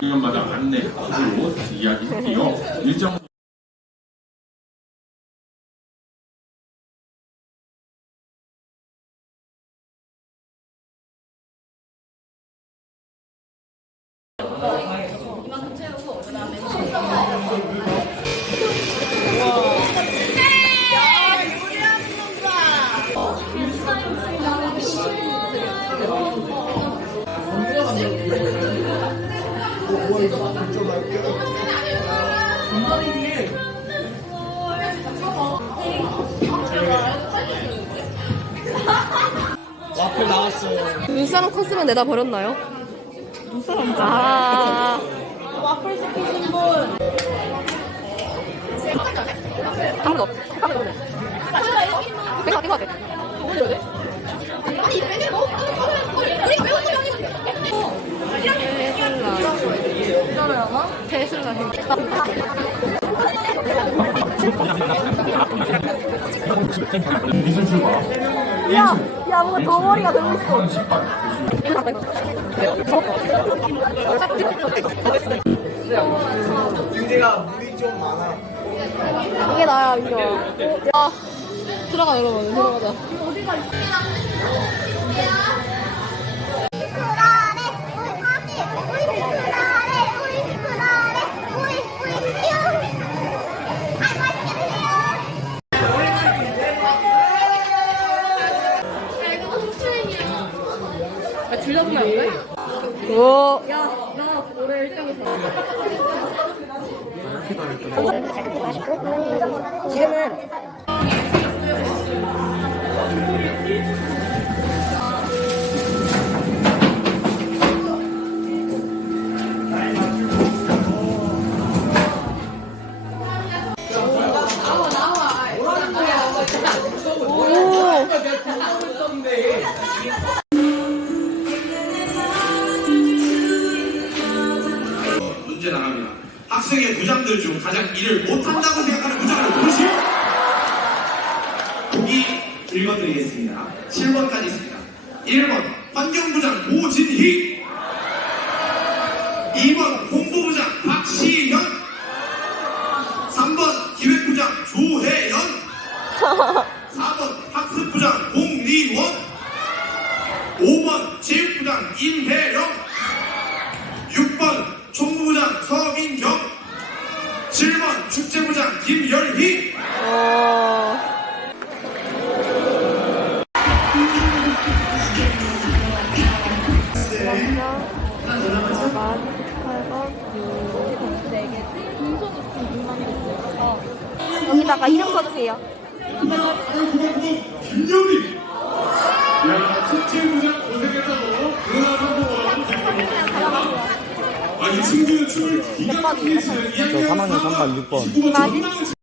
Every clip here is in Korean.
공연마다 안내 거꾸로 이야기할게요. 일정 와플 나왔어요. 눈사람 컸으면 내다 버렸나요? 눈사람 아 와플 시키신 분. 한번 더. 한번 더. 된거 같아, 된거 같아. 야, 야, 뭔가 덩어리가 들고 있어. 근데가 물이 좀 많아. 이게 나야, 민경아. 야, 들어가, 여러분. 들어가자. 야, 오. 야, 나 올해 1등했어. 지금은 한다고 생각하는 부장을 고르시오. 보기 읽어드리겠습니다. 7번까지 있습니다. 1번 환경부장 고진희 2번 홍보부장 박시현 3번 기획부장 조혜연 4번 학습부장 공리원 5번 체육부장 임혜영 6번 총무부장 서민경 7번 축제 부장 김열희 어. 여기다가 이름 써주세요. 김열이. 야, 축제부장 고생했다고. 그날 한번 아니 친구는 춤을 기가 막히게 저 3학년 3반 6번.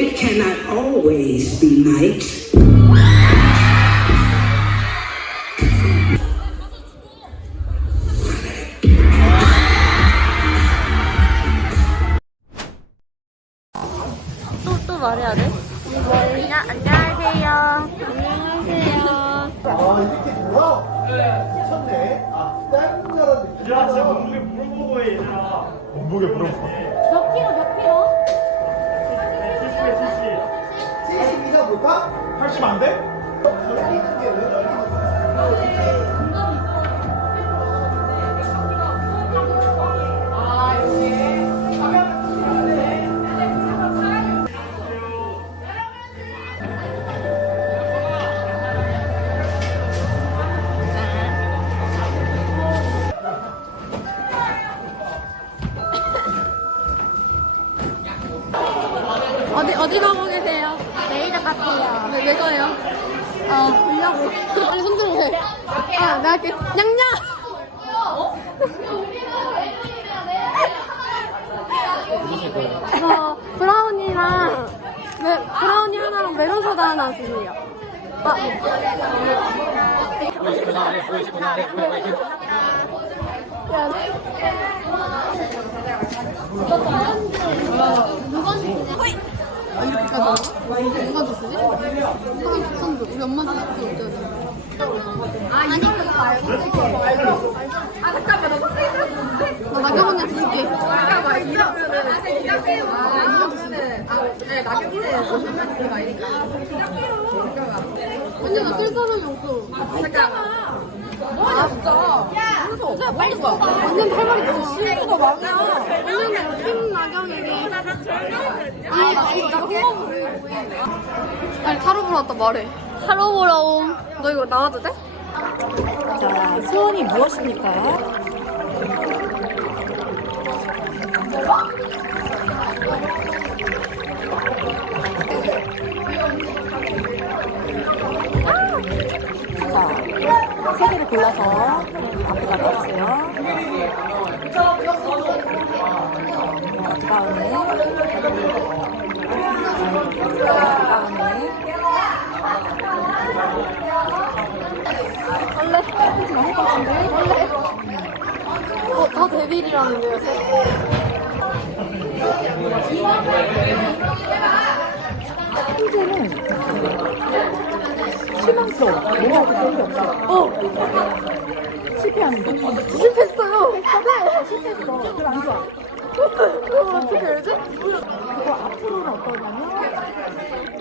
It cannot always be night. 또, 또 말해야 돼? 우리가 안녕하세요. 안녕하세요. 80안 돼? 어디, 어디 가고 계세요? 메이드 왜 가요? 아, 보려고. 아니, 손 들어오세요. 아, 내가 할게. 냥냥! 저 브라우니랑 네, 브라우니 하나랑 메론 소다 하나 주세요. 아. 아, 이렇게까지 우리 엄마한테 쓰지 아니, 그거 말고. 아, 잠깐만, 나 갑자기 들었는데? 나 언니한테 줄게. 잠깐만, 이러면은. 아, 이렇게. 아, 이러면은. 아, 네, 낙엽이는 오실만 이가 아니니까. 언니 나쓸 사람이 없어. 잠깐만. 아, 진짜. 그래서. 진짜 빨리 가. 완전 할 말이 없어. 친구가 많아. 언니는 팀 나경에게. 아니, 나 이거 나 홍보 아니, 타로 보러 왔다 말해. 타로 보러 옴. 너 이거 나와도 돼? 자, 소원이 무엇입니까? 자, 세 개를 골라서 앞에 가져주세요. 그 다음에, 원래 해보지 말것 같은데? 원래 어, 더 데빌이라는데요, 현재는 실망스러워. 뭐가 이렇게 별게 없어. 어! 실패하는데? 실패했어요. 네, 실패했어. 그럼 안 좋아. 그럼 어떻게 알지? 그거 앞으로는 어떠냐면,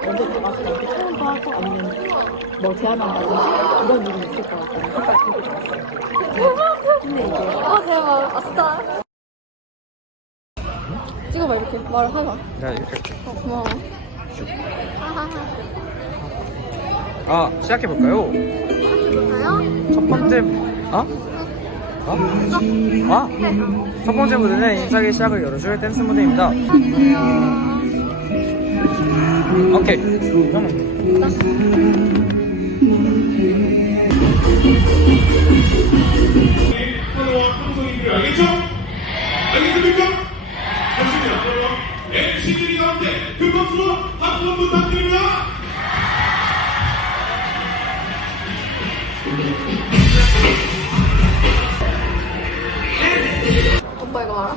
먼저 들어가서 이렇게 체험도 하고, 아니면 뭐 제안한다든지, 이런 일이 있을 것 같아요. 되게 좋았어. 근데 이제, 아, 대박. 아, 진짜. 찍어봐, 이렇게. 말을 해봐. 자 이렇게. 어, 고마워. 아 시작해 볼까요? 볼까요? 첫 번째 어? 어? 아? 첫 번째 무대는 인사기 시작을 열어줄 댄스 무대입니다. 오케이. 그러면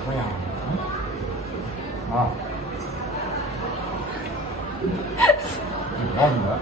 오빠 이거 알아? 아. 뭐 하는 거야?